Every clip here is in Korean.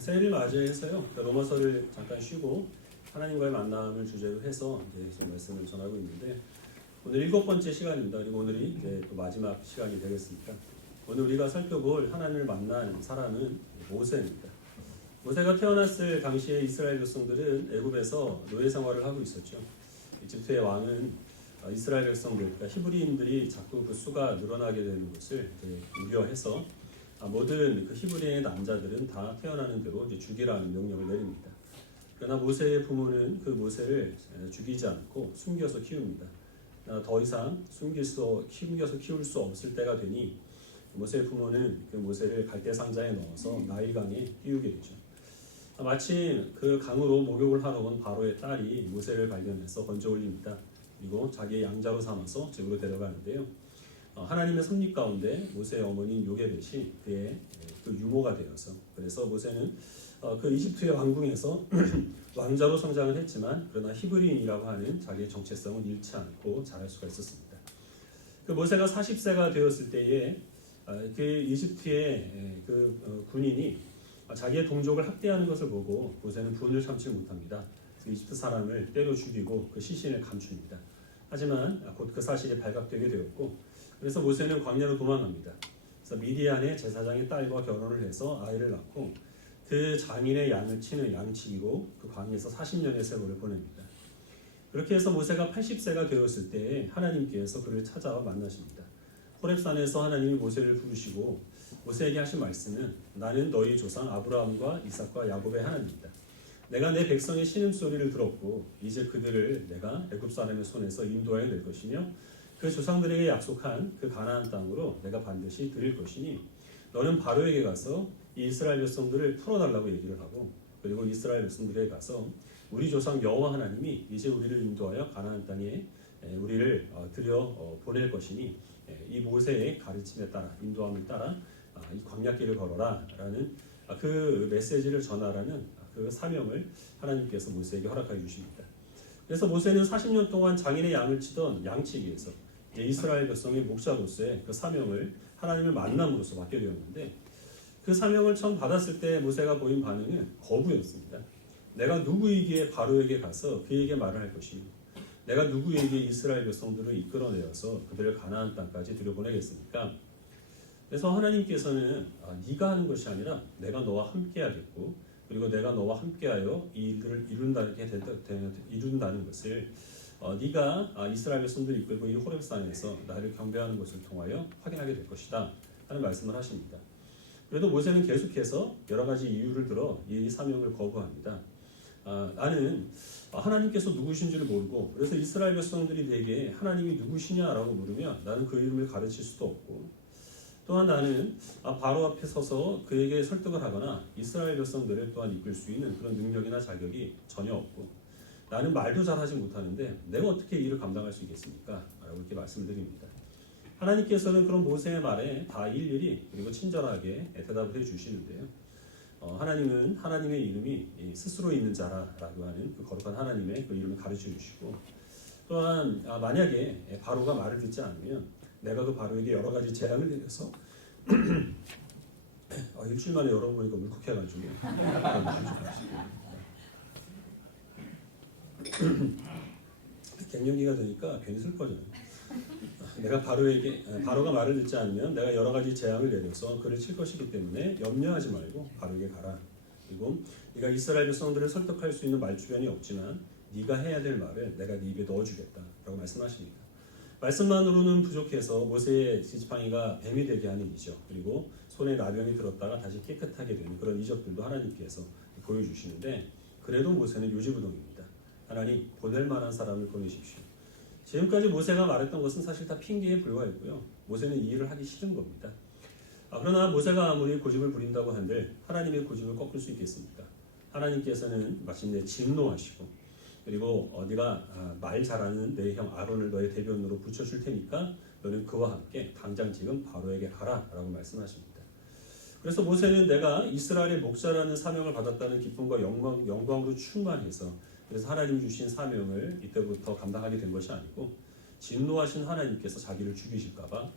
새해를 맞이해서요. 로마서를 잠깐 쉬고 하나님과의 만남을 주제로 해서 이제 말씀을 전하고 있는데 오늘 7번째 시간입니다. 그리고 오늘이 이제 또 마지막 시간이 되겠습니다. 오늘 우리가 살펴볼 하나님을 만난 사람은 모세입니다. 모세가 태어났을 당시에 이스라엘 백성들은 애굽에서 노예 생활을 하고 있었죠. 이집트의 왕은 이스라엘 백성들, 그러니까 히브리인들이 자꾸 그 수가 늘어나게 되는 것을 우려해서 모든 그 히브리의 남자들은 다 태어나는 대로 이제 죽이라는 명령을 내립니다. 그러나 모세의 부모는 그 모세를 죽이지 않고 숨겨서 키웁니다. 더 이상 숨겨서 키울 수 없을 때가 되니 모세의 부모는 그 모세를 갈대 상자에 넣어서 나일강에 띄우게 되죠. 마침 그 강으로 목욕을 하러 온 바로의 딸이 모세를 발견해서 건져 올립니다. 그리고 자기의 양자로 삼아서 집으로 데려가는데요. 하나님의 섭리 가운데 모세의 어머니인 요게벳이 그의 그 유모가 되어서, 그래서 모세는 그 이집트의 왕궁에서 왕자로 성장을 했지만 그러나 히브리인이라고 하는 자기의 정체성을 잃지 않고 자랄 수가 있었습니다. 그 모세가 40세가 되었을 때에 그 이집트의 그 군인이 자기의 동족을 학대하는 것을 보고 모세는 분을 참지 못합니다. 그 이집트 사람을 때려 죽이고 그 시신을 감춥니다. 하지만 곧 그 사실이 발각되게 되었고, 그래서 모세는 광야로 도망갑니다. 그래서 미디안의 제사장의 딸과 결혼을 해서 아이를 낳고 그 장인의 양을 치는 양치기로 그 광야에서 40년의 세월을 보냅니다. 그렇게 해서 모세가 80세가 되었을 때 하나님께서 그를 찾아와 만나십니다. 호렙산에서 하나님이 모세를 부르시고 모세에게 하신 말씀은 나는 너희 조상 아브라함과 이삭과 야곱의 하나님이다. 내가 내 백성의 신음소리를 들었고 이제 그들을 내가 애굽 사람의 손에서 인도하여 낼 것이며 그 조상들에게 약속한 그 가나안 땅으로 내가 반드시 드릴 것이니 너는 바로에게 가서 이 이스라엘 백성들을 풀어달라고 얘기를 하고, 그리고 이스라엘 백성들에게 가서 우리 조상 여호와 하나님이 이제 우리를 인도하여 가나안 땅에 우리를 들여 보낼 것이니 이 모세의 가르침에 따라 인도함을 따라 이 광야길을 걸어라 라는 그 메시지를 전하라는 그 사명을 하나님께서 모세에게 허락하여 주십니다. 그래서 모세는 40년 동안 장인의 양을 치던 양치기에서 이스라엘 백성의 목자로서의 그 사명을 하나님을 만남으로써 맡게 되었는데, 그 사명을 처음 받았을 때 모세가 보인 반응은 거부였습니다. 내가 누구에게 바로에게 가서 그에게 말을 할 것이며 내가 누구에게 이스라엘 백성들을 이끌어내어서 그들을 가나안 땅까지 들여보내겠습니까? 그래서 하나님께서는 네가 하는 것이 아니라 내가 너와 함께하겠고, 그리고 내가 너와 함께하여 이 일들을 이룬다는 것을 네가 이스라엘 백성들을 이끌고 이 호렙산에서 나를 경배하는 것을 통하여 확인하게 될 것이다 하는 말씀을 하십니다. 그래도 모세는 계속해서 여러 가지 이유를 들어 이 사명을 거부합니다. 나는 하나님께서 누구신지를 모르고, 그래서 이스라엘 백성들이 내게 하나님이 누구시냐라고 물으면 나는 그 이름을 가르칠 수도 없고, 또한 나는 바로 앞에 서서 그에게 설득을 하거나 이스라엘 백성들을 또한 이끌 수 있는 그런 능력이나 자격이 전혀 없고, 나는 말도 잘하지 못하는데 내가 어떻게 이 일을 감당할 수 있겠습니까? 라고 이렇게 말씀드립니다. 하나님께서는 그런 모세의 말에 다 일일이 그리고 친절하게 대답을 해주시는데요. 하나님은 하나님의 이름이 스스로 있는 자라라고 하는 그 거룩한 하나님의 그 이름을 가르쳐 주시고, 또한 만약에 바로가 말을 듣지 않으면 내가 그 바로에게 여러 가지 재앙을 내려서 일주일 만에 열어보니까 울컥해가지고 갱년기가 되니까 괜히 슬퍼져요. 내가 바로가 말을 듣지 않으면 내가 여러 가지 재앙을 내려서 그를 칠 것이기 때문에 염려하지 말고 바로에게 가라. 그리고 네가 이스라엘 백성들을 설득할 수 있는 말주변이 없지만 네가 해야 될 말을 내가 네 입에 넣어주겠다 라고 말씀하십니다. 말씀만으로는 부족해서 모세의 지팡이가 뱀이 되게 하는 이적, 그리고 손에 나병이 들었다가 다시 깨끗하게 되는 그런 이적들도 하나님께서 보여주시는데, 그래도 모세는 요지부동입니다. 하나님, 보낼 만한 사람을 보내십시오. 지금까지 모세가 말했던 것은 사실 다 핑계에 불과했고요. 모세는 이 일을 하기 싫은 겁니다. 그러나 모세가 아무리 고집을 부린다고 한들 하나님의 고집을 꺾을 수 있겠습니까? 하나님께서는 마침내 진노하시고, 그리고 네가 말 잘하는 내 형 아론을 너의 대변으로 붙여줄 테니까 너는 그와 함께 당장 지금 바로에게 가라 라고 말씀하십니다. 그래서 모세는 내가 이스라엘의 목자라는 사명을 받았다는 기쁨과 영광으로 충만해서, 그래서 하나님이 주신 사명을 이때부터 감당하게 된 것이 아니고 진노하신 하나님께서 자기를 죽이실까봐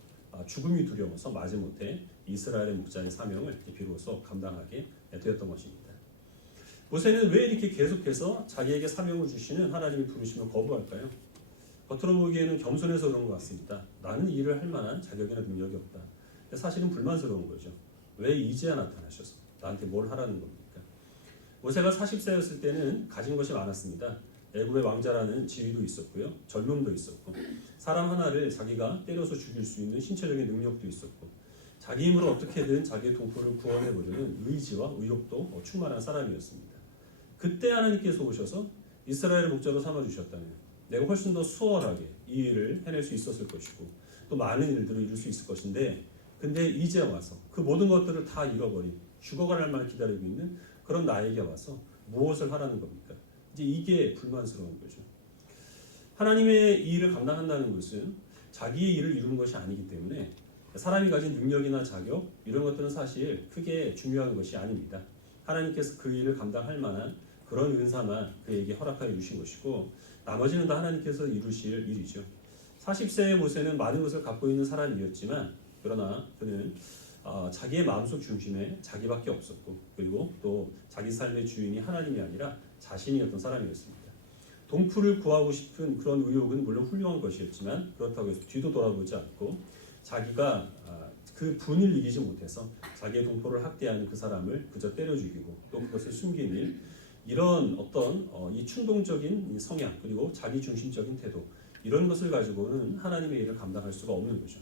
죽음이 두려워서 마지못해 이스라엘의 목자의 사명을 비로소 감당하게 되었던 것입니다. 모세는 왜 이렇게 계속해서 자기에게 사명을 주시는 하나님의 부르심을 거부할까요? 겉으로 보기에는 겸손해서 그런 것 같습니다. 나는 이 일을 할 만한 자격이나 능력이 없다. 사실은 불만스러운 거죠. 왜 이제야 나타나셔서 나한테 뭘 하라는 겁니까? 모세가 40세였을 때는 가진 것이 많았습니다. 애굽의 왕자라는 지위도 있었고요. 젊음도 있었고 사람 하나를 자기가 때려서 죽일 수 있는 신체적인 능력도 있었고 자기 힘으로 어떻게든 자기의 동포를 구원해보려는 의지와 의욕도 충만한 사람이었습니다. 그때 하나님께서 오셔서 이스라엘을 목자로 삼아주셨다면 내가 훨씬 더 수월하게 이 일을 해낼 수 있었을 것이고 또 많은 일들을 이룰 수 있을 것인데 근데 이제 와서 그 모든 것들을 다 잃어버린 죽어갈 날만 기다리고 있는 그런 나에게 와서 무엇을 하라는 겁니까? 이제 이게 불만스러운 거죠. 하나님의 이 일을 감당한다는 것은 자기의 일을 이루는 것이 아니기 때문에 사람이 가진 능력이나 자격 이런 것들은 사실 크게 중요한 것이 아닙니다. 하나님께서 그 일을 감당할 만한 그런 은사만 그에게 허락하여 주신 것이고 나머지는 다 하나님께서 이루실 일이죠. 40세의 모세는 많은 것을 갖고 있는 사람이었지만 그러나 그는 자기의 마음속 중심에 자기밖에 없었고 그리고 또 자기 삶의 주인이 하나님이 아니라 자신이었던 사람이었습니다. 동풀을 구하고 싶은 그런 의욕은 물론 훌륭한 것이었지만 그렇다고 해서 뒤도 돌아보지 않고 자기가 그 분을 이기지 못해서 자기의 동포를 학대하는 그 사람을 그저 때려 죽이고 또 그것을 숨긴 일 이런 어떤 이 충동적인 성향 그리고 자기 중심적인 태도 이런 것을 가지고는 하나님의 일을 감당할 수가 없는 거죠.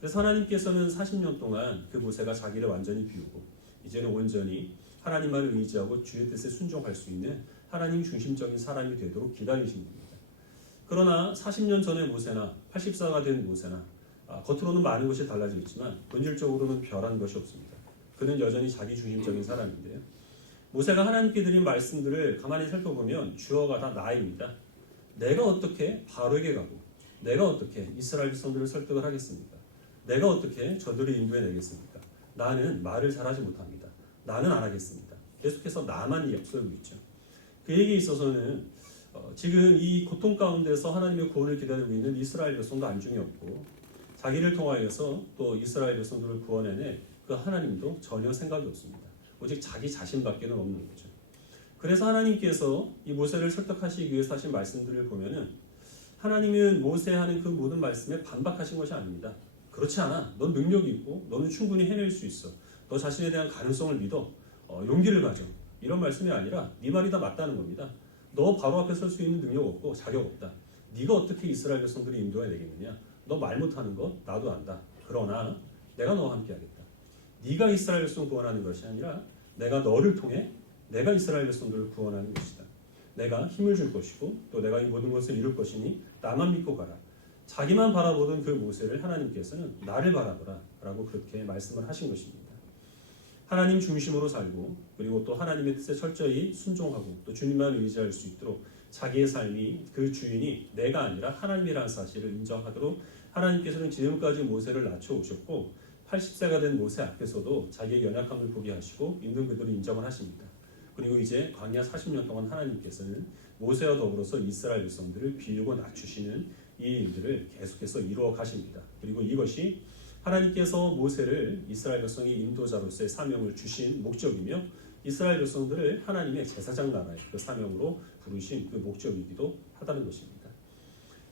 그래서 하나님께서는 40년 동안 그 모세가 자기를 완전히 비우고 이제는 온전히 하나님만을 의지하고 주의 뜻에 순종할 수 있는 하나님 중심적인 사람이 되도록 기다리신 겁니다. 그러나 40년 전의 모세나 80세가 된 모세나 겉으로는 많은 것이 달라지겠지만 본질적으로는 별한 것이 없습니다. 그는 여전히 자기 중심적인 사람인데요. 모세가 하나님께 드린 말씀들을 가만히 살펴보면 주어가 다 나입니다. 내가 어떻게 바로에게 가고 내가 어떻게 이스라엘 백성들을 설득을 하겠습니까? 내가 어떻게 저들을 인도해 내겠습니까? 나는 말을 잘하지 못합니다. 나는 안 하겠습니다. 계속해서 나만 앞서고 있죠. 그에게 있어서는 지금 이 고통 가운데서 하나님의 구원을 기다리고 있는 이스라엘 백성도 안중에 없고 자기를 통하여서 또 이스라엘 백성들을 구원해낼 그 하나님도 전혀 생각이 없습니다. 오직 자기 자신밖에는 없는 거죠. 그래서 하나님께서 이 모세를 설득하시기 위해서 하신 말씀들을 보면은 하나님은 모세하는 그 모든 말씀에 반박하신 것이 아닙니다. 그렇지 않아. 넌 능력이 있고 너는 충분히 해낼 수 있어. 너 자신에 대한 가능성을 믿어. 용기를 가져. 이런 말씀이 아니라 네 말이 다 맞다는 겁니다. 너 바로 앞에 설 수 있는 능력 없고 자격 없다. 네가 어떻게 이스라엘 백성들을 인도해 내겠느냐. 너 말 못하는 거 나도 안다. 그러나 내가 너와 함께 하겠다. 네가 이스라엘 백성 구원하는 것이 아니라 내가 너를 통해 내가 이스라엘 백성들을 구원하는 것이다. 내가 힘을 줄 것이고 또 내가 이 모든 것을 이룰 것이니 나만 믿고 가라. 자기만 바라보던 그 모세를 하나님께서는 나를 바라보라 라고 그렇게 말씀을 하신 것입니다. 하나님 중심으로 살고 그리고 또 하나님의 뜻에 철저히 순종하고 또 주님만 의지할 수 있도록 자기의 삶이 그 주인이 내가 아니라 하나님이라는 사실을 인정하도록 하나님께서는 지금까지 모세를 낮춰오셨고 80세가 된 모세 앞에서도 자기의 연약함을 포기하시고 있는 그대로 인정을 하십니다. 그리고 이제 광야 40년 동안 하나님께서는 모세와 더불어서 이스라엘 백성들을 비우고 낮추시는 이 일들을 계속해서 이루어 가십니다. 그리고 이것이 하나님께서 모세를 이스라엘 백성의 인도자로서의 사명을 주신 목적이며 이스라엘 백성들을 하나님의 제사장 나라의 그 사명으로 부르신 그 목적이기도 하다는 것입니다.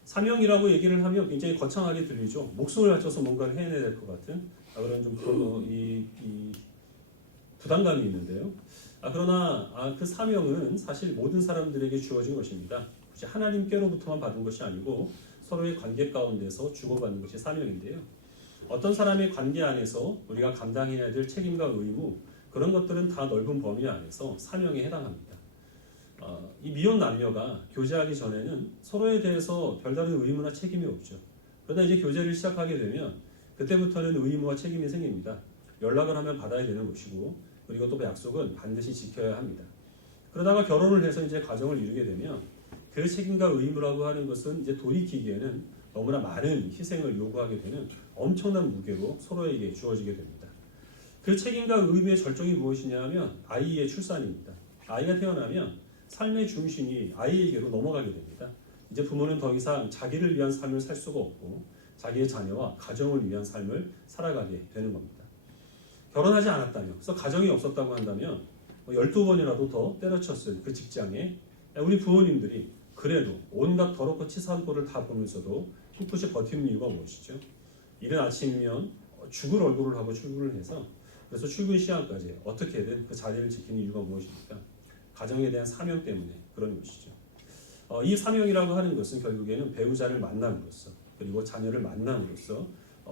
사명이라고 얘기를 하면 굉장히 거창하게 들리죠. 목숨을 바쳐서 뭔가를 해내야 될 것 같은 그런 좀 부담감이 있는데요. 그러나 그 사명은 사실 모든 사람들에게 주어진 것입니다. 굳이 하나님께로부터만 받은 것이 아니고 서로의 관계 가운데서 주고받는 것이 사명인데요. 어떤 사람의 관계 안에서 우리가 감당해야 될 책임과 의무 그런 것들은 다 넓은 범위 안에서 사명에 해당합니다. 이 미혼 남녀가 교제하기 전에는 서로에 대해서 별다른 의무나 책임이 없죠. 그러다 이제 교제를 시작하게 되면 그때부터는 의무와 책임이 생깁니다. 연락을 하면 받아야 되는 것이고 그리고 또 그 약속은 반드시 지켜야 합니다. 그러다가 결혼을 해서 이제 가정을 이루게 되면 그 책임과 의무라고 하는 것은 이제 돌이키기에는 너무나 많은 희생을 요구하게 되는 엄청난 무게로 서로에게 주어지게 됩니다. 그 책임과 의무의 절정이 무엇이냐 하면 아이의 출산입니다. 아이가 태어나면 삶의 중심이 아이에게로 넘어가게 됩니다. 이제 부모는 더 이상 자기를 위한 삶을 살 수가 없고 자기의 자녀와 가정을 위한 삶을 살아가게 되는 겁니다. 결혼하지 않았다면, 그래서 가정이 없었다고 한다면 12번이라도 더 때려쳤을 그 직장에 우리 부모님들이 그래도 온갖 더럽고 치사한 꼴을 다 보면서도 꿋꿋이 버티는 이유가 무엇이죠? 이른 아침이면 죽을 얼굴을 하고 출근을 해서 그래서 출근 시간까지 어떻게든 그 자리를 지키는 이유가 무엇입니까? 가정에 대한 사명 때문에 그런 것이죠. 이 사명이라고 하는 것은 결국에는 배우자를 만남으로써 그리고 자녀를 만남으로써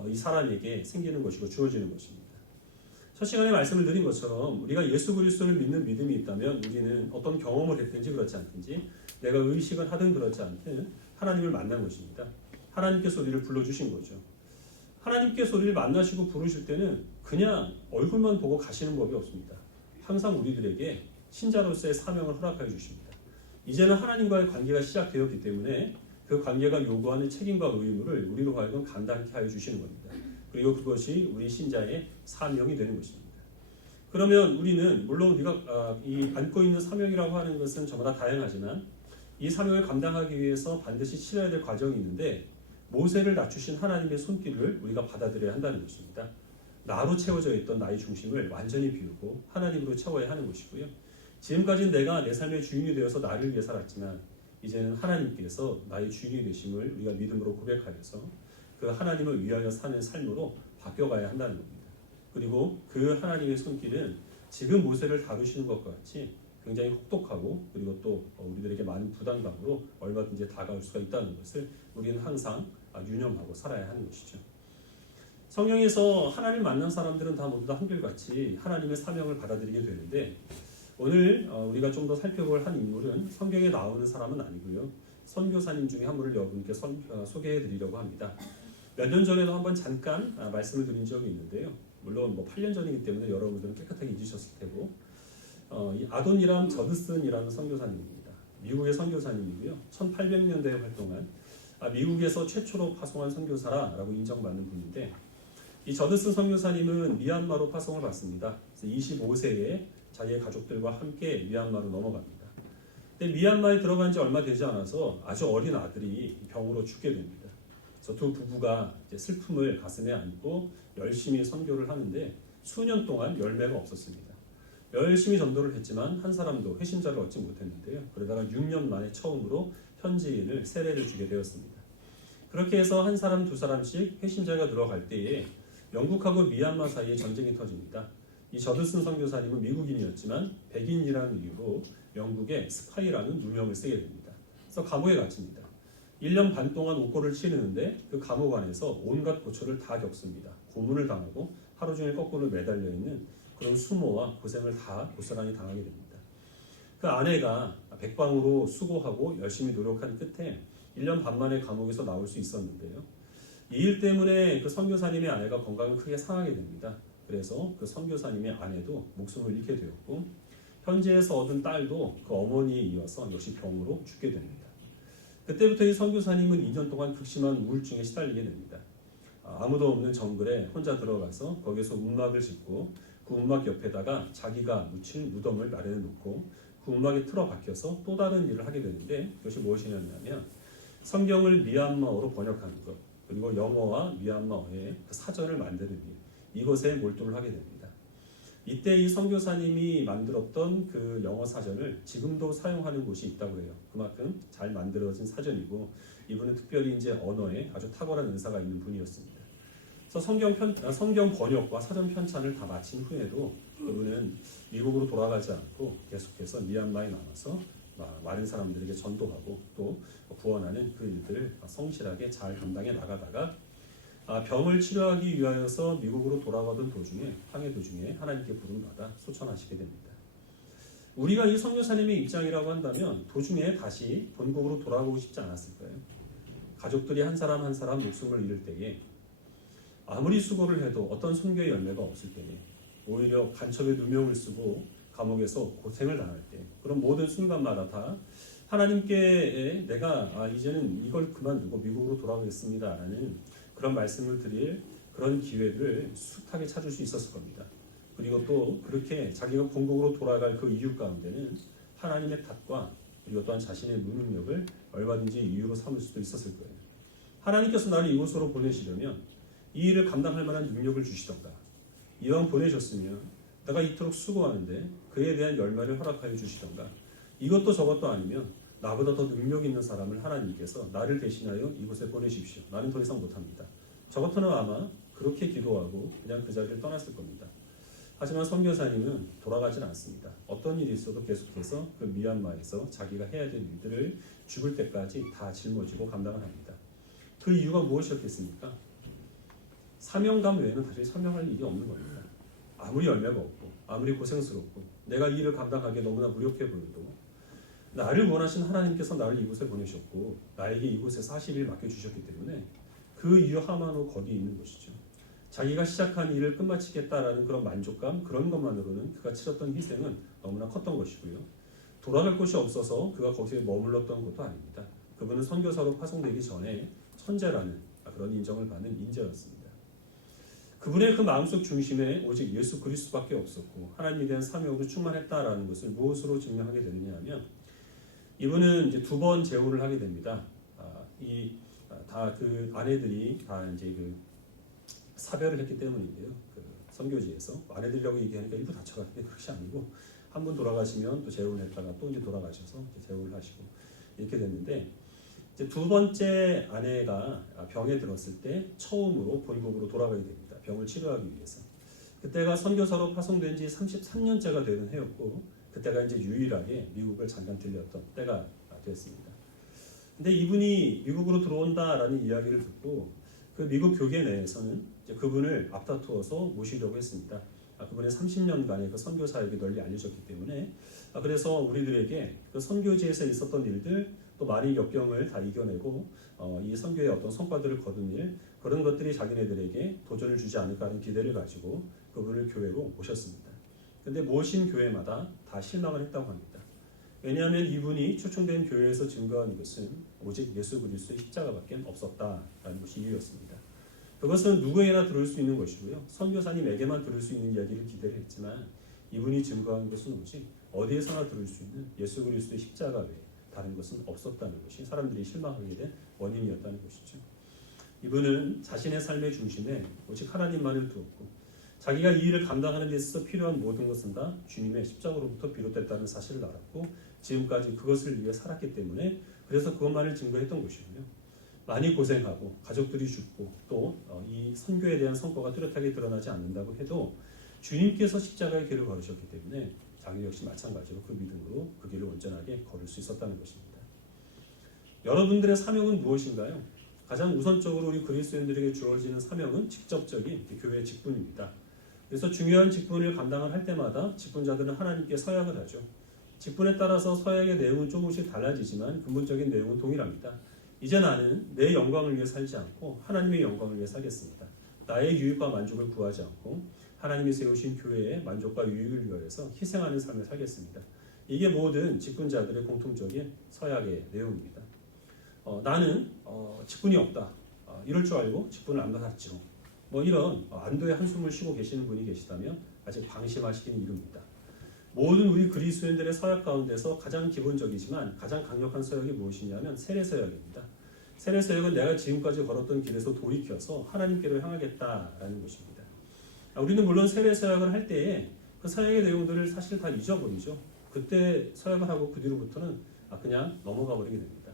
이 사람에게 생기는 것이고 주어지는 것입니다. 첫 시간에 말씀을 드린 것처럼 우리가 예수 그리스도를 믿는 믿음이 있다면 우리는 어떤 경험을 했든지 그렇지 않든지 내가 의식을 하든 그렇지 않든 하나님을 만난 것입니다. 하나님께서 우리를 불러주신 거죠. 하나님께서 우리를 만나시고 부르실 때는 그냥 얼굴만 보고 가시는 법이 없습니다. 항상 우리들에게 신자로서의 사명을 허락하여 주십니다. 이제는 하나님과의 관계가 시작되었기 때문에 그 관계가 요구하는 책임과 의무를 우리로 하여금 감당케 하여 주시는 겁니다. 그리고 그것이 우리 신자의 사명이 되는 것입니다. 그러면 우리는 물론 우리가 이 안고 있는 사명이라고 하는 것은 저마다 다양하지만 이 사명을 감당하기 위해서 반드시 치러야 될 과정이 있는데 모세를 낮추신 하나님의 손길을 우리가 받아들여야 한다는 것입니다. 나로 채워져 있던 나의 중심을 완전히 비우고 하나님으로 채워야 하는 것이고요. 지금까지는 내가 내 삶의 주인이 되어서 나를 위해 살았지만 이제는 하나님께서 나의 주인이 되심을 우리가 믿음으로 고백하여서 그 하나님을 위하여 사는 삶으로 바뀌어가야 한다는 겁니다. 그리고 그 하나님의 손길은 지금 모세를 다루시는 것과 같이 굉장히 혹독하고 그리고 또 우리들에게 많은 부담감으로 얼마든지 다가올 수가 있다는 것을 우리는 항상 유념하고 살아야 하는 것이죠. 성경에서 하나님 만난 사람들은 다 모두 다 한결같이 하나님의 사명을 받아들이게 되는데 오늘 우리가 좀 더 살펴볼 한 인물은 성경에 나오는 사람은 아니고요. 선교사님 중에 한 분을 여러분께 소개해 드리려고 합니다. 몇 년 전에도 한번 잠깐 말씀을 드린 적이 있는데요. 물론 8년 전이기 때문에 여러분들은 깨끗하게 잊으셨을 테고 이 아도니람 저드슨이라는 선교사님입니다. 미국의 선교사님이고요. 1800년대에 활동한 미국에서 최초로 파송한 선교사라고 인정받는 분인데 이 저드슨 선교사님은 미얀마로 파송을 받습니다. 25세에 자기의 가족들과 함께 미얀마로 넘어갑니다. 근데 미얀마에 들어간 지 얼마 되지 않아서 아주 어린 아들이 병으로 죽게 됩니다. 그래서 두 부부가 이제 슬픔을 가슴에 안고 열심히 선교를 하는데 수년 동안 열매가 없었습니다. 열심히 전도를 했지만 한 사람도 회심자를 얻지 못했는데요. 그러다가 6년 만에 처음으로 현지인을 세례를 주게 되었습니다. 그렇게 해서 한 사람 두 사람씩 회심자가 들어갈 때에 영국하고 미얀마 사이에 전쟁이 터집니다. 이 저드슨 선교사님은 미국인이었지만 백인이라는 이유로 영국의 스파이라는 누명을 쓰게 됩니다. 그래서 감옥에 갇힙니다. 1년 반 동안 옥고를 치르는데 그 감옥 안에서 온갖 고초를 다 겪습니다. 고문을 당하고 하루 종일 거꾸로 매달려 있는 그런 수모와 고생을 다 고스란히 당하게 됩니다. 그 아내가 백방으로 수고하고 열심히 노력한 끝에 1년 반 만에 감옥에서 나올 수 있었는데요. 이 일 때문에 그 선교사님의 아내가 건강을 크게 상하게 됩니다. 그래서 그 선교사님의 아내도 목숨을 잃게 되었고 현지에서 얻은 딸도 그 어머니에 이어서 역시 병으로 죽게 됩니다. 그때부터 이 선교사님은 2년 동안 극심한 우울증에 시달리게 됩니다. 아무도 없는 정글에 혼자 들어가서 거기서 움막을 짓고 그 움막 옆에다가 자기가 묻힐 무덤을 마련해 놓고 그 움막에 틀어박혀서 또 다른 일을 하게 되는데 그것이 무엇이냐면 성경을 미얀마어로 번역하는 것 그리고 영어와 미얀마어의 그 사전을 만드는 일 이것에 몰두를 하게 됩니다. 이때 이 선교사님이 만들었던 그 영어 사전을 지금도 사용하는 곳이 있다고 해요. 그만큼 잘 만들어진 사전이고 이분은 특별히 이제 언어에 아주 탁월한 은사가 있는 분이었습니다. 그래서 성경 번역과 사전 편찬을 다 마친 후에도 그분은 미국으로 돌아가지 않고 계속해서 미얀마에 남아서 많은 사람들에게 전도하고 또 구원하는 그 일들을 성실하게 잘 감당해 나가다가 병을 치료하기 위하여서 미국으로 돌아가던 도중에 항해 도중에 하나님께 부름받아 소천하시게 됩니다. 우리가 이 선교사님의 입장이라고 한다면 도중에 다시 본국으로 돌아가고 싶지 않았을까요? 가족들이 한 사람 한 사람 목숨을 잃을 때에 아무리 수고를 해도 어떤 선교의 열매가 없을 때에 오히려 간첩의 누명을 쓰고 감옥에서 고생을 당할 때 그런 모든 순간마다 다 하나님께 내가 이제는 이걸 그만두고 미국으로 돌아가겠습니다 라는 그런 말씀을 드릴 그런 기회를 숱하게 찾을 수 있었을 겁니다. 그리고 또 그렇게 자기가 본국으로 돌아갈 그 이유 가운데는 하나님의 탓과 그리고 또한 자신의 무능력을 얼마든지 이유로 삼을 수도 있었을 거예요. 하나님께서 나를 이곳으로 보내시려면 이 일을 감당할 만한 능력을 주시던가 이왕 보내셨으면 내가 이토록 수고하는데 그에 대한 열매를 허락하여 주시던가 이것도 저것도 아니면 나보다 더 능력 있는 사람을 하나님께서 나를 대신하여 이곳에 보내십시오. 나는 더 이상 못합니다. 저 같으면 아마 그렇게 기도하고 그냥 그 자리를 떠났을 겁니다. 하지만 선교사님은 돌아가진 않습니다. 어떤 일이 있어도 계속해서 그 미얀마에서 자기가 해야 될 일들을 죽을 때까지 다 짊어지고 감당을 합니다. 그 이유가 무엇이었겠습니까? 사명감 외에는 다시 설명할 일이 없는 겁니다. 아무리 열매가 없고 아무리 고생스럽고 내가 이 일을 감당하기에 너무나 무력해 보여도 나를 원하신 하나님께서 나를 이곳에 보내셨고 나에게 이곳에 사실을 맡겨주셨기 때문에 그 이유 하나로 거기에 있는 것이죠. 자기가 시작한 일을 끝마치겠다라는 그런 만족감, 그런 것만으로는 그가 치렀던 희생은 너무나 컸던 것이고요. 돌아갈 곳이 없어서 그가 거기에 머물렀던 것도 아닙니다. 그분은 선교사로 파송되기 전에 천재라는 그런 인정을 받는 인재였습니다. 그분의 그 마음속 중심에 오직 예수 그리스도밖에 없었고 하나님에 대한 사명으로 충만했다라는 것을 무엇으로 증명하게 되느냐 하면 이분은 이제 2번 재혼을 하게 됩니다. 다 그 아내들이 다 이제 그 사별을 했기 때문인데요. 그 선교지에서 아내들이라고 얘기하니까 일부 다쳐가는데 그것이 아니고 한 번 돌아가시면 또 재혼을 했다가 또 이제 돌아가셔서 이제 재혼을 하시고 이렇게 됐는데 이제 2번째 아내가 병에 들었을 때 처음으로 본국으로 돌아가게 됩니다. 병을 치료하기 위해서. 그때가 선교사로 파송된 지 33년째가 되는 해였고 그때가 이제 유일하게 미국을 잠깐 들렸던 때가 됐습니다. 근데 이분이 미국으로 들어온다라는 이야기를 듣고 그 미국 교계 내에서는 이제 그분을 앞다투어서 모시려고 했습니다. 그분의 30년간의 그 선교 사역이 널리 알려졌기 때문에 그래서 우리들에게 그 선교지에서 있었던 일들 또 많은 역경을 다 이겨내고 이 선교의 어떤 성과들을 거둔 일 그런 것들이 자기네들에게 도전을 주지 않을까 하는 기대를 가지고 그분을 교회로 모셨습니다. 근데 모신 교회마다 다 실망을 했다고 합니다. 왜냐하면 이분이 초청된 교회에서 증거한 것은 오직 예수 그리스도의 십자가밖에 없었다라는 것이 이유였습니다. 그것은 누구에게나 들을 수 있는 것이고요. 선교사님에게만 들을 수 있는 이야기를 기대를 했지만 이분이 증거한 것은 오직 어디에서나 들을 수 있는 예수 그리스도의 십자가 외에 다른 것은 없었다는 것이 사람들이 실망하게 된 원인이었다는 것이죠. 이분은 자신의 삶의 중심에 오직 하나님만을 두었고 자기가 이 일을 감당하는 데 있어서 필요한 모든 것은 다 주님의 십자가로부터 비롯됐다는 사실을 알았고 지금까지 그것을 위해 살았기 때문에 그래서 그것만을 증거했던 것이고요. 많이 고생하고 가족들이 죽고 또 이 선교에 대한 성과가 뚜렷하게 드러나지 않는다고 해도 주님께서 십자가의 길을 걸으셨기 때문에 자기 역시 마찬가지로 그 믿음으로 그 길을 온전하게 걸을 수 있었다는 것입니다. 여러분들의 사명은 무엇인가요? 가장 우선적으로 우리 그리스도인들에게 주어지는 사명은 직접적인 교회의 직분입니다. 그래서 중요한 직분을 감당을 할 때마다 직분자들은 하나님께 서약을 하죠. 직분에 따라서 서약의 내용은 조금씩 달라지지만 근본적인 내용은 동일합니다. 이제 나는 내 영광을 위해 살지 않고 하나님의 영광을 위해 살겠습니다. 나의 유익과 만족을 구하지 않고 하나님이 세우신 교회의 만족과 유익을 위하여서 희생하는 삶을 살겠습니다. 이게 모든 직분자들의 공통적인 서약의 내용입니다. 나는 직분이 없다. 이럴 줄 알고 직분을 안 받았죠. 뭐 이런 안도의 한숨을 쉬고 계시는 분이 계시다면 아직 방심하시기는 이릅니다. 모든 우리 그리스도인들의 서약 가운데서 가장 기본적이지만 가장 강력한 서약이 무엇이냐면 세례 서약입니다. 세례 서약은 내가 지금까지 걸었던 길에서 돌이켜서 하나님께로 향하겠다라는 것입니다. 우리는 물론 세례 서약을 할 때에 그 서약의 내용들을 사실 다 잊어버리죠. 그때 서약을 하고 그 뒤로부터는 그냥 넘어가 버리게 됩니다.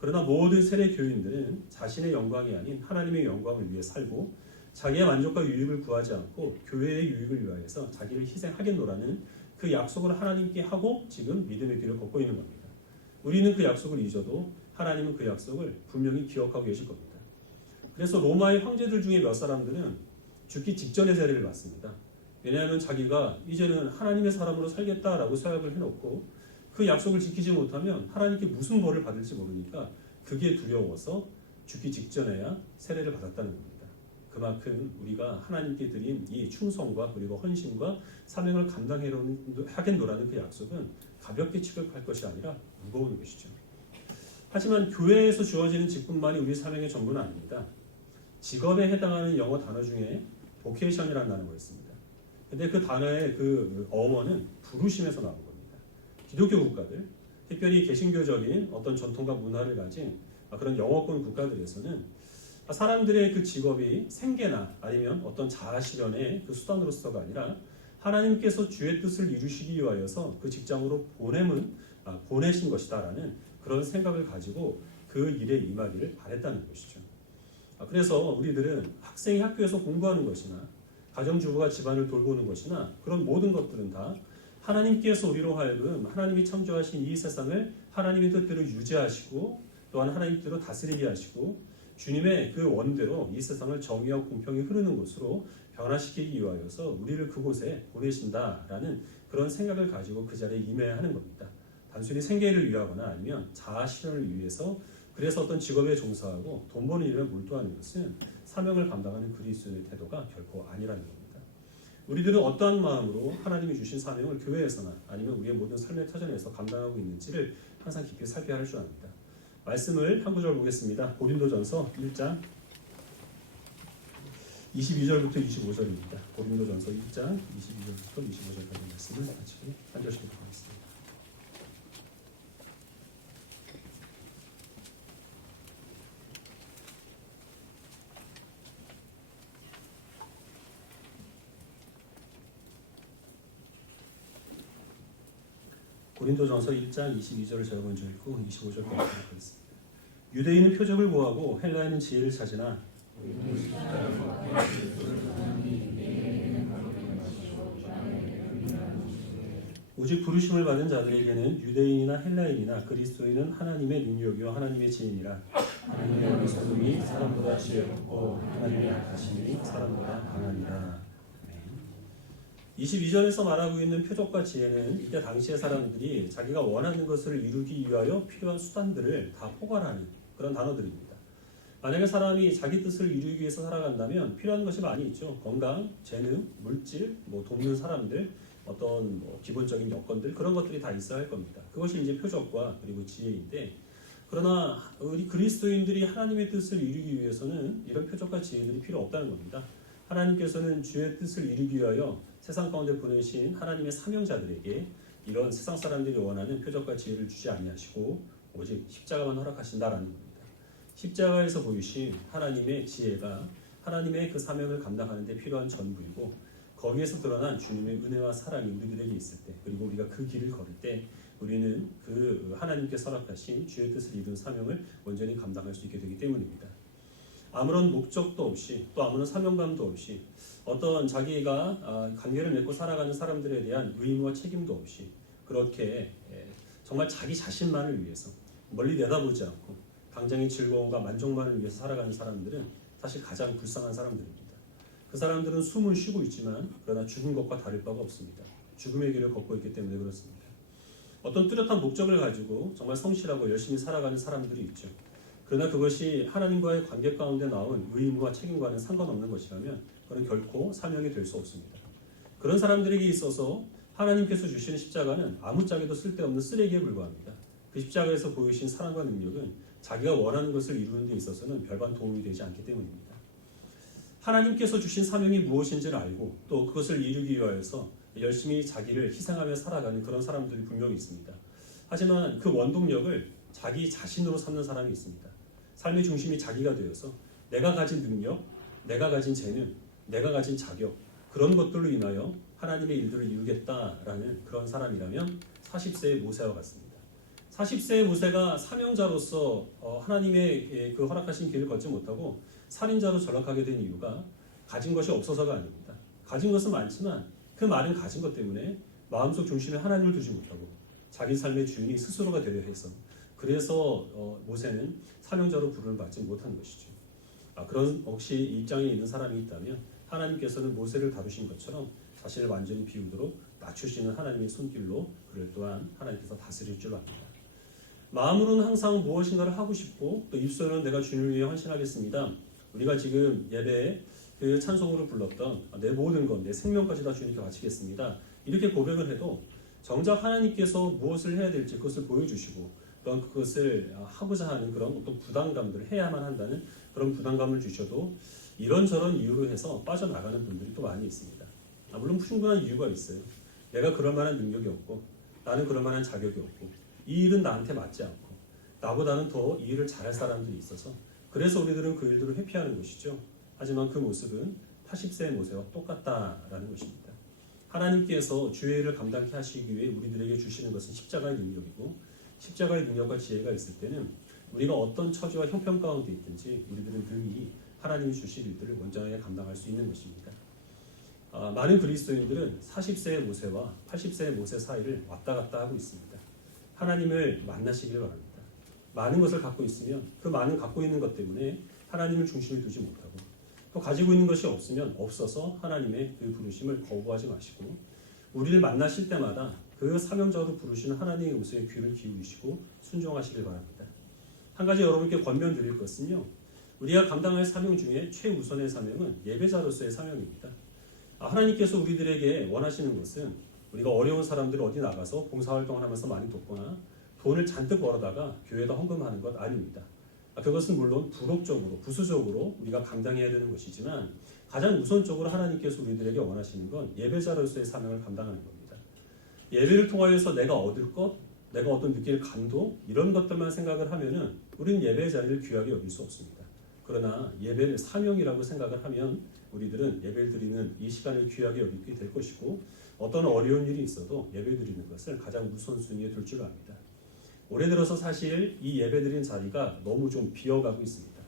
그러나 모든 세례 교인들은 자신의 영광이 아닌 하나님의 영광을 위해 살고 자기의 만족과 유익을 구하지 않고 교회의 유익을 위하여서 자기를 희생하겠노라는 그 약속을 하나님께 하고 지금 믿음의 길을 걷고 있는 겁니다. 우리는 그 약속을 잊어도 하나님은 그 약속을 분명히 기억하고 계실 겁니다. 그래서 로마의 황제들 중에 몇 사람들은 죽기 직전에 세례를 받습니다. 왜냐하면 자기가 이제는 하나님의 사람으로 살겠다라고 서약을 해놓고 그 약속을 지키지 못하면 하나님께 무슨 벌을 받을지 모르니까 그게 두려워서 죽기 직전에야 세례를 받았다는 겁니다. 그만큼 우리가 하나님께 드린 이 충성과 그리고 헌신과 사명을 감당하겠노라는 그 약속은 가볍게 취급할 것이 아니라 무거운 것이죠. 하지만 교회에서 주어지는 직분만이 우리 사명의 전부는 아닙니다. 직업에 해당하는 영어 단어 중에 vocation이라는 단어가 있습니다. 근데 그 단어의 그 어원은 부르심에서 나온 겁니다. 기독교 국가들, 특별히 개신교적인 어떤 전통과 문화를 가진 그런 영어권 국가들에서는 사람들의 그 직업이 생계나 아니면 어떤 자아 실현의 그 수단으로서가 아니라 하나님께서 주의 뜻을 이루시기 위하여서 그 직장으로 보내신 것이다라는 그런 생각을 가지고 그 일에 임하기를 바랬다는 것이죠. 그래서 우리들은 학생이 학교에서 공부하는 것이나 가정주부가 집안을 돌보는 것이나 그런 모든 것들은 다 하나님께서 우리로 하여금 하나님이 창조하신 이 세상을 하나님의 뜻대로 유지하시고 또한 하나님 뜻대로 다스리게 하시고 주님의 그 원대로 이 세상을 정의와 공평이 흐르는 곳으로 변화시키기 위하여서 우리를 그곳에 보내신다라는 그런 생각을 가지고 그 자리에 임해야 하는 겁니다. 단순히 생계를 위하거나 아니면 자아 실현을 위해서 그래서 어떤 직업에 종사하고 돈 버는 일에 몰두하는 것은 사명을 감당하는 그리스도의 태도가 결코 아니라는 겁니다. 우리들은 어떠한 마음으로 하나님이 주신 사명을 교회에서나 아니면 우리의 모든 삶의 터전에서 감당하고 있는지를 항상 깊이 살펴야 할 줄 압니다. 말씀을 한 구절 보겠습니다. 고린도전서 1장 22절부터 25절입니다. 고린도전서 1장 22절부터 25절까지 말씀을 같이 한 절씩 보도록 하겠습니다. 고린도전서 1장 22절을 제가 먼저 읽고 25절까지 하겠습니다. 유대인은 표적을 구하고 헬라인은 지혜를 찾으나 오직 부르심을 받은 자들에게는 유대인이나 헬라인이나 그리스도인은 하나님의 능력이요 하나님의 지혜니라. 하나님의 어리석음이 사람보다 지혜롭고 하나님의 약하심이 사람보다 강하니라. 22절에서 말하고 있는 표적과 지혜는 이때 당시의 사람들이 자기가 원하는 것을 이루기 위하여 필요한 수단들을 다 포괄하는 그런 단어들입니다. 만약에 사람이 자기 뜻을 이루기 위해서 살아간다면 필요한 것이 많이 있죠. 건강, 재능, 물질, 돕는 사람들, 어떤 기본적인 여건들 그런 것들이 다 있어야 할 겁니다. 그것이 이제 표적과 그리고 지혜인데 그러나 우리 그리스도인들이 하나님의 뜻을 이루기 위해서는 이런 표적과 지혜들이 필요 없다는 겁니다. 하나님께서는 주의 뜻을 이루기 위하여 세상 가운데 보내신 하나님의 사명자들에게 이런 세상 사람들이 원하는 표적과 지혜를 주지 아니하시고 오직 십자가만 허락하신다라는 겁니다. 십자가에서 보이신 하나님의 지혜가 하나님의 그 사명을 감당하는 데 필요한 전부이고 거기에서 드러난 주님의 은혜와 사랑이 우리들에게 있을 때 그리고 우리가 그 길을 걸을 때 우리는 그 하나님께서 허락하신 주의 뜻을 이룬 사명을 온전히 감당할 수 있게 되기 때문입니다. 아무런 목적도 없이 또 아무런 사명감도 없이 어떤 자기가 관계를 맺고 살아가는 사람들에 대한 의무와 책임도 없이 그렇게 정말 자기 자신만을 위해서 멀리 내다보지 않고 당장의 즐거움과 만족만을 위해서 살아가는 사람들은 사실 가장 불쌍한 사람들입니다. 그 사람들은 숨을 쉬고 있지만 그러나 죽은 것과 다를 바가 없습니다. 죽음의 길을 걷고 있기 때문에 그렇습니다. 어떤 뚜렷한 목적을 가지고 정말 성실하고 열심히 살아가는 사람들이 있죠. 그러나 그것이 하나님과의 관계 가운데 나온 의무와 책임과는 상관없는 것이라면 그건 결코 사명이 될 수 없습니다. 그런 사람들에게 있어서 하나님께서 주시는 십자가는 아무짝에도 쓸데없는 쓰레기에 불과합니다. 그 십자가에서 보이신 사랑과 능력은 자기가 원하는 것을 이루는 데 있어서는 별반 도움이 되지 않기 때문입니다. 하나님께서 주신 사명이 무엇인지를 알고 또 그것을 이루기 위하여서 열심히 자기를 희생하며 살아가는 그런 사람들이 분명히 있습니다. 하지만 그 원동력을 자기 자신으로 삼는 사람이 있습니다. 삶의 중심이 자기가 되어서 내가 가진 능력, 내가 가진 재능, 내가 가진 자격 그런 것들로 인하여 하나님의 일들을 이루겠다라는 그런 사람이라면 40세의 모세와 같습니다. 40세의 모세가 사명자로서 하나님의 그 허락하신 길을 걷지 못하고 살인자로 전락하게 된 이유가 가진 것이 없어서가 아닙니다. 가진 것은 많지만 그 많은 가진 것 때문에 마음속 중심에 하나님을 두지 못하고 자기 삶의 주인이 스스로가 되려 해서 그래서 모세는 사명자로 부름을 받지 못한 것이죠. 그런 혹시 입장에 있는 사람이 있다면 하나님께서는 모세를 다루신 것처럼 자신을 완전히 비우도록 낮추시는 하나님의 손길로 그를 또한 하나님께서 다스릴 줄 압니다. 마음으로는 항상 무엇인가를 하고 싶고 또 입술로는 내가 주님을 위해 헌신하겠습니다. 우리가 지금 예배에 그 찬송으로 불렀던 내 모든 것, 내 생명까지 다 주님께 바치겠습니다. 이렇게 고백을 해도 정작 하나님께서 무엇을 해야 될지 그것을 보여주시고 또한 그것을 하고자 하는 그런 어떤 부담감들을 해야만 한다는 그런 부담감을 주셔도 이런저런 이유로 해서 빠져나가는 분들이 또 많이 있습니다. 물론 충분한 이유가 있어요. 내가 그럴 만한 능력이 없고 나는 그럴 만한 자격이 없고 이 일은 나한테 맞지 않고 나보다는 더 이 일을 잘할 사람들이 있어서 그래서 우리들은 그 일들을 회피하는 것이죠. 하지만 그 모습은 80세의 모세와 똑같다라는 것입니다. 하나님께서 주의 일을 감당케 하시기 위해 우리들에게 주시는 것은 십자가의 능력이고 십자가의 능력과 지혜가 있을 때는 우리가 어떤 처지와 형편 가운데 있든지 우리들은 능히 하나님이 주실 일들을 온전하게 감당할 수 있는 것입니다. 많은 그리스도인들은 40세의 모세와 80세의 모세 사이를 왔다 갔다 하고 있습니다. 하나님을 만나시길 바랍니다. 많은 것을 갖고 있으면 그 많은 갖고 있는 것 때문에 하나님을 중심에 두지 못하고 또 가지고 있는 것이 없으면 없어서 하나님의 그 부르심을 거부하지 마시고 우리를 만나실 때마다 그 사명자로 부르시는 하나님의 음성에 귀를 기울이시고 순종하시길 바랍니다. 한 가지 여러분께 권면드릴 것은요. 우리가 감당할 사명 중에 최우선의 사명은 예배자로서의 사명입니다. 하나님께서 우리들에게 원하시는 것은 우리가 어려운 사람들 어디 나가서 봉사활동을 하면서 많이 돕거나 돈을 잔뜩 벌어다가 교회에다 헌금하는 것 아닙니다. 그것은 물론 부록적으로 부수적으로 우리가 감당해야 되는 것이지만 가장 우선적으로 하나님께서 우리들에게 원하시는 건 예배자로서의 사명을 감당하는 겁니다. 예배를 통하여서 내가 얻을 것, 내가 어떤 느낄 감동 이런 것들만 생각을 하면은 우리는 예배 자리를 귀하게 여길 수 없습니다. 그러나 예배를 사명이라고 생각을 하면 우리들은 예배를 드리는 이 시간을 귀하게 여기게 될 것이고 어떤 어려운 일이 있어도 예배 드리는 것을 가장 우선순위에 둘 줄 압니다. 올해 들어서 사실 이 예배 드리는 자리가 너무 좀 비어가고 있습니다.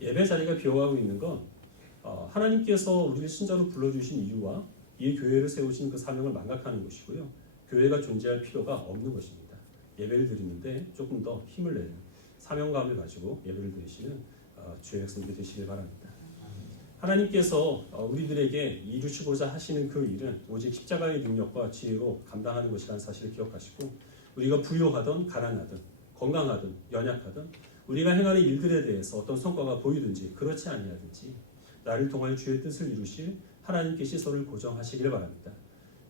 예배 자리가 비어가고 있는 건 하나님께서 우리를 신자로 불러주신 이유와 이 교회를 세우신 그 사명을 망각하는 것이고요. 교회가 존재할 필요가 없는 것입니다. 예배를 드리는데 조금 더 힘을 내는 사명감을 가지고 예배를 드리시는 주의 백성들이 되시길 바랍니다. 하나님께서 우리들에게 이루시고자 하시는 그 일은 오직 십자가의 능력과 지혜로 감당하는 것이라는 사실을 기억하시고 우리가 부유하든 가난하든 건강하든 연약하든 우리가 행하는 일들에 대해서 어떤 성과가 보이든지 그렇지 아니하든지 나를 통하여 주의 뜻을 이루실 하나님께 시선을 고정하시길 바랍니다.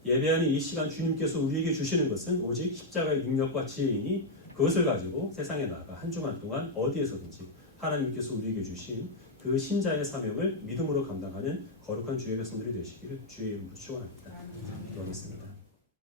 예배하는 이 시간 주님께서 우리에게 주시는 것은 오직 십자가의 능력과 지혜이니 그것을 가지고 세상에 나아가 한 주간 동안 어디에서든지 하나님께서 우리에게 주신 그 신자의 사명을 믿음으로 감당하는 거룩한 주의 백성들이 되시기를 주의 이름으로 축원합니다. 기도하겠습니다.